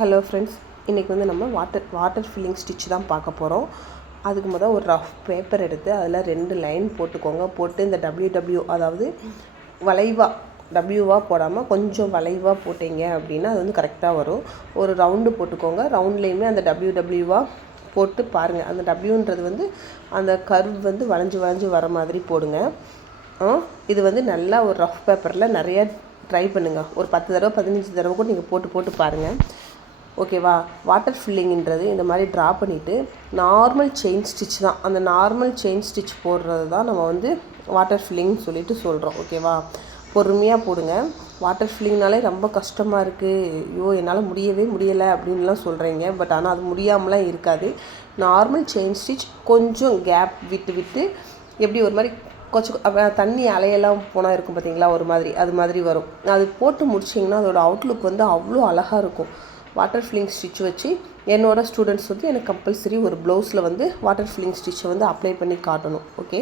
Hello friends, இன்றைக்கி வந்து நம்ம வாட்டர் ஃபில்லிங் ஸ்டிச் தான் பார்க்க போகிறோம். அதுக்கு முதல் ஒரு ரஃப் பேப்பர் எடுத்து அதில் 2 லைன் போட்டுக்கோங்க. போட்டு இந்த டபிள்யூ அதாவது வளைவாக டபிள்யூவாக போடாமல் கொஞ்சம் வளைவாக போட்டிங்க அப்படின்னா அது வந்து கரெக்டாக வரும். ஒரு ரவுண்டு போட்டுக்கோங்க. ரவுண்ட்லேயுமே அந்த டபிள்யூவாக போட்டு பாருங்கள். அந்த டபிள்யூன்றது வந்து அந்த கர்வ் வந்து வளைஞ்சு வர மாதிரி போடுங்க. இது வந்து நல்லா ஒரு ரஃப் பேப்பரில் நிறைய ட்ரை பண்ணுங்கள். ஒரு 10 தடவை 15 தடவை கூட நீங்கள் போட்டு பாருங்கள். ஓகேவா? வாட்டர் ஃபில்லிங்கிறது இந்த மாதிரி ட்ரா பண்ணிவிட்டு நார்மல் செயின் ஸ்டிச் தான். அந்த நார்மல் செயின் ஸ்டிச் போடுறது தான் நம்ம வந்து வாட்டர் ஃபில்லிங் சொல்லிட்டு சொல்கிறோம். ஓகேவா? பொறுமையாக போடுங்க. வாட்டர் ஃபில்லிங்னாலே ரொம்ப கஷ்டமாக இருக்குது, ஐயோ என்னால் முடியலை அப்படின்லாம் சொல்கிறீங்க. பட் ஆனால் அது முடியாமலாம் இருக்காது. நார்மல் செயின் ஸ்டிச் கொஞ்சம் கேப் விட்டு எப்படி ஒரு மாதிரி கொஞ்சம் தண்ணி அலையெல்லாம் போனால் இருக்கும் பார்த்தீங்களா, ஒரு மாதிரி அது மாதிரி வரும். அது போட்டு முடிச்சிங்கன்னா அதோடய அவுட்லுக் வந்து அவ்வளோ அழகாக இருக்கும். வாட்டர் ஃபில்லிங் ஸ்டிச் வச்சு என்னோடய ஸ்டூடெண்ட்ஸ் வந்து எனக்கு கம்பல்சரி ஒரு ப்ளவுஸில் வந்து வாட்டர் ஃபில்லிங் ஸ்டிச்சை வந்து அப்ளை பண்ணி காட்டணும். ஓகே,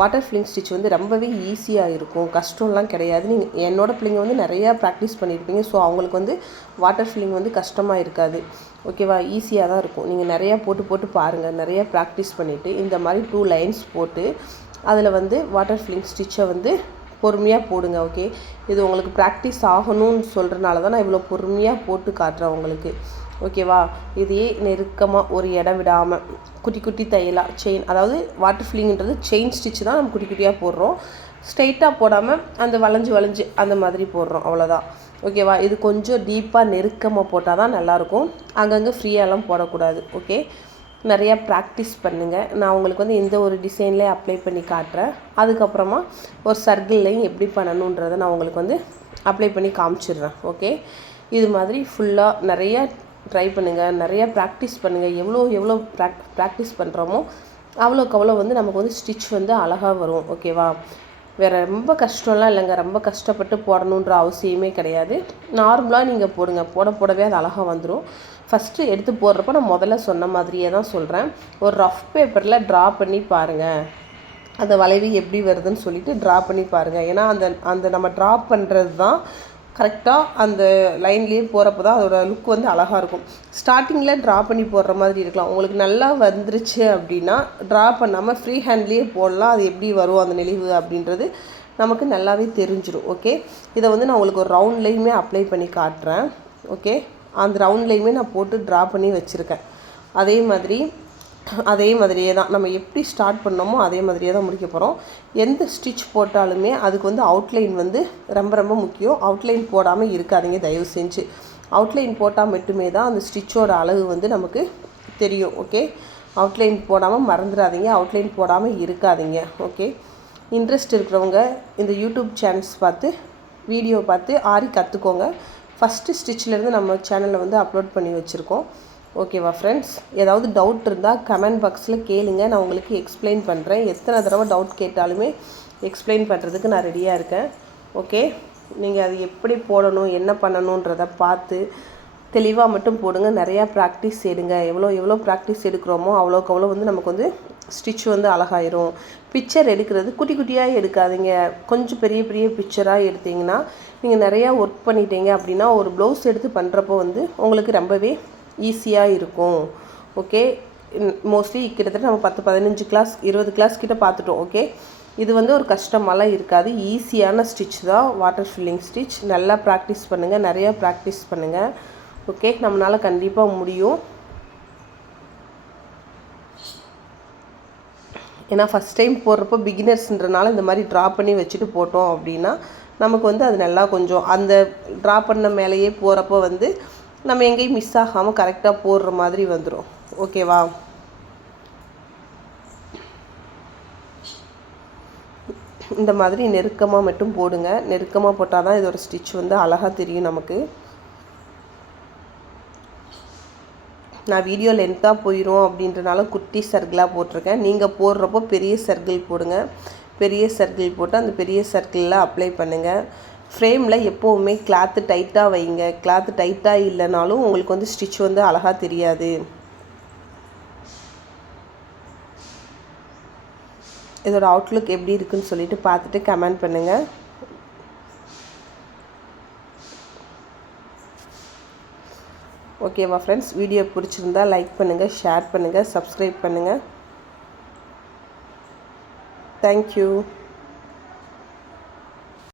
வாட்டர் ஃபில்லிங் ஸ்டிச் வந்து ரொம்பவே ஈஸியாக இருக்கும், கஷ்டம்லாம் கிடையாது. நீங்கள் என்னோடய பிள்ளைங்க வந்து நிறையா ப்ராக்டிஸ் பண்ணியிருப்பீங்க. ஸோ அவங்களுக்கு வந்து வாட்டர் ஃபில்லிங் வந்து கஷ்டமாக இருக்காது. ஓகேவா? ஈஸியாக தான் இருக்கும். நீங்கள் நிறையா போட்டு பாருங்கள். நிறையா ப்ராக்டிஸ் பண்ணிவிட்டு இந்த மாதிரி 2 லைன்ஸ் போட்டு அதில் வந்து வாட்டர் ஃபில்லிங் ஸ்டிச்சை வந்து பொறுமையாக போடுங்க. ஓகே, இது உங்களுக்கு ப்ராக்டிஸ் ஆகணும்னு சொல்கிறனால தான் நான் இவ்வளோ பொறுமையாக போட்டு காட்டுறேன் உங்களுக்கு. ஓகேவா? இதையே நெருக்கமாக ஒரு இடம் விடாமல் குட்டி தையலாக செயின், அதாவது வாட்டர் ஃபில்லிங்கிறது செயின் ஸ்டிச் தான் நம்ம குட்டியாக போடுறோம். ஸ்ட்ரெயிட்டாக போடாமல் அந்த வளைஞ்சு அந்த மாதிரி போடுறோம், அவ்வளோதான். ஓகேவா? இது கொஞ்சம் டீப்பாக நெருக்கமாக போட்டால் தான் நல்லாயிருக்கும். அங்கங்கே ஃப்ரீயாலாம் போடக்கூடாது. ஓகே, நிறையா ப்ராக்டிஸ் பண்ணுங்கள். நான் உங்களுக்கு வந்து இந்த ஒரு டிசைன்லேயே அப்ளை பண்ணி காட்டுறேன். அதுக்கப்புறமா ஒரு சர்க்கிள்லையும் எப்படி பண்ணணுன்றதை நான் உங்களுக்கு வந்து அப்ளை பண்ணி காமிச்சிடுறேன். ஓகே, இது மாதிரி ஃபுல்லாக நிறையா ட்ரை பண்ணுங்கள், நிறையா ப்ராக்டிஸ் பண்ணுங்கள். எவ்வளோ ப்ராக்டிஸ் பண்ணுறோமோ அவ்வளோக்கு அவ்வளோ வந்து நமக்கு வந்து ஸ்டிச் வந்து அழகாக வரும். ஓகேவா? வேறு ரொம்ப கஷ்டம்லாம் இல்லைங்க. ரொம்ப கஷ்டப்பட்டு போடணுன்ற அவசியமே கிடையாது. நார்மலாக நீங்கள் போடுங்க. போடவே அது அழகாக வந்துடும். ஃபஸ்ட்டு எடுத்து போடுறப்ப நான் முதல்ல சொன்ன மாதிரியே தான் சொல்கிறேன். ஒரு ரஃப் பேப்பரில் ட்ரா பண்ணி பாருங்கள். அந்த வளைவு எப்படி வருதுன்னு சொல்லிவிட்டு ட்ரா பண்ணி பாருங்கள். ஏன்னா அந்த நம்ம ட்ரா பண்ணுறது தான் கரெக்டாக அந்த லைன்லேயே போகிறப்ப தான் அதோடய லுக் வந்து அழகாக இருக்கும். ஸ்டார்டிங்கில் ட்ரா பண்ணி போடுற மாதிரி இருக்கலாம். உங்களுக்கு நல்லா வந்துருச்சு அப்படின்னா ட்ரா பண்ணாமல் ஃப்ரீ ஹேண்ட்லேயே போடலாம். அது எப்படி வரும் அந்த நெளிவு அப்படின்றது நமக்கு நல்லாவே தெரிஞ்சிடும். ஓகே, இதை வந்து நான் உங்களுக்கு ஒரு ரவுண்ட்லேயுமே அப்ளை பண்ணி காட்டுறேன். ஓகே, அந்த ரவுண்ட்லேயுமே நான் போட்டு ட்ரா பண்ணி வச்சுருக்கேன். அதே மாதிரியே தான் நம்ம எப்படி ஸ்டார்ட் பண்ணோமோ அதே மாதிரியே தான் முடிக்க போகிறோம். எந்த ஸ்டிச் போட்டாலுமே அதுக்கு வந்து அவுட்லைன் வந்து ரொம்ப முக்கியம். அவுட்லைன் போடாமல் இருக்காதீங்க தயவு செஞ்சு. அவுட்லைன் போட்டால் மட்டுமே தான் அந்த ஸ்டிச்சோட அளவு வந்து நமக்கு தெரியும். ஓகே, அவுட்லைன் போடாமல் மறந்துடாதீங்க, அவுட்லைன் போடாமல் இருக்காதீங்க. ஓகே, இன்ட்ரெஸ்ட் இருக்கிறவங்க இந்த யூடியூப் சேனல்ஸ் பார்த்து வீடியோ பார்த்து ஆரி கற்றுக்கோங்க. ஃபஸ்ட்டு ஸ்டிச்சிலேருந்து நம்ம சேனலில் வந்து அப்லோட் பண்ணி வச்சுருக்கோம். ஓகேவா ஃப்ரெண்ட்ஸ்? ஏதாவது டவுட் இருந்தால் கமெண்ட் பாக்ஸில் கேளுங்க, நான் உங்களுக்கு எக்ஸ்பிளைன் பண்ணுறேன். எத்தனை தடவை டவுட் கேட்டாலுமே எக்ஸ்பிளைன் பண்ணுறதுக்கு நான் ரெடியாக இருக்கேன். ஓகே, நீங்கள் அது எப்படி போடணும் என்ன பண்ணணுன்றதை பார்த்து தெளிவாக மட்டும் போடுங்க. நிறையா ப்ராக்டிஸ் எடுங்க. எவ்வளோ ப்ராக்டிஸ் எடுக்கிறோமோ அவ்வளோக்கு அவ்வளோ வந்து நமக்கு வந்து ஸ்டிச் வந்து அழகாயிரும். பிக்சர் எடுக்கிறது குட்டியாக எடுக்காதீங்க. கொஞ்சம் பெரிய பிக்சராக எடுத்திங்கன்னா நீங்கள் நிறையா ஒர்க் பண்ணிட்டீங்க அப்படின்னா ஒரு ப்ளவுஸ் எடுத்து பண்ணுறப்போ வந்து உங்களுக்கு ரொம்பவே ஈஸியாக இருக்கும். ஓகே, மோஸ்ட்லி கிட்டத்தட்ட நம்ம 10-15 கிளாஸ் 20 கிளாஸ் கிட்ட பார்த்துட்டோம். ஓகே, இது வந்து ஒரு கஷ்டமெல்லாம் இருக்காது. ஈஸியான ஸ்டிச் தான் வாட்டர் ஃபில்லிங் ஸ்டிச். நல்லா ப்ராக்டிஸ் பண்ணுங்கள், நிறையா ப்ராக்டிஸ் பண்ணுங்கள். ஓகே, நம்மளால் கண்டிப்பாக முடியும். ஏன்னா ஃபஸ்ட் டைம் போடுறப்போ பிகினர்ஸ்ன்றனால இந்த மாதிரி ட்ரா பண்ணி வச்சுட்டு போட்டோம் அப்படின்னா நமக்கு வந்து அது நல்லா கொஞ்சம் அந்த ட்ரா பண்ண மேலேயே போகிறப்போ வந்து நம்ம எங்கேயும் மிஸ் ஆகாமல் கரெக்டாக போடுற மாதிரி வந்துடும். ஓகேவா? இந்த மாதிரி நெருக்கமாக மட்டும் போடுங்க. நெருக்கமாக போட்டால் தான் இதோட ஸ்டிச் வந்து அழகாக தெரியும் நமக்கு. நான் வீடியோ லென்த்தாக போயிடும் அப்படின்றனால குட்டி சர்க்கிளாக போட்டிருக்கேன். நீங்கள் போடுறப்போ பெரிய சர்க்கிள் போடுங்க. பெரிய சர்க்கிள் போட்டு அந்த பெரிய சர்க்கிளில் அப்ளை பண்ணுங்கள். ஃப்ரேமில் எப்போவுமே கிளாத்து டைட்டாக வைங்க. கிளாத்து டைட்டாக இல்லைனாலும் உங்களுக்கு வந்து ஸ்டிச் வந்து அழகாக தெரியாது. இதோட அவுட்லுக் எப்படி இருக்குன்னு சொல்லிட்டு பார்த்துட்டு கமெண்ட் பண்ணுங்கள். ஓகேவா ஃப்ரெண்ட்ஸ்? வீடியோ பிடிச்சிருந்தா லைக் பண்ணுங்கள், ஷேர் பண்ணுங்கள், சப்ஸ்கிரைப் பண்ணுங்கள். தேங்க்யூ.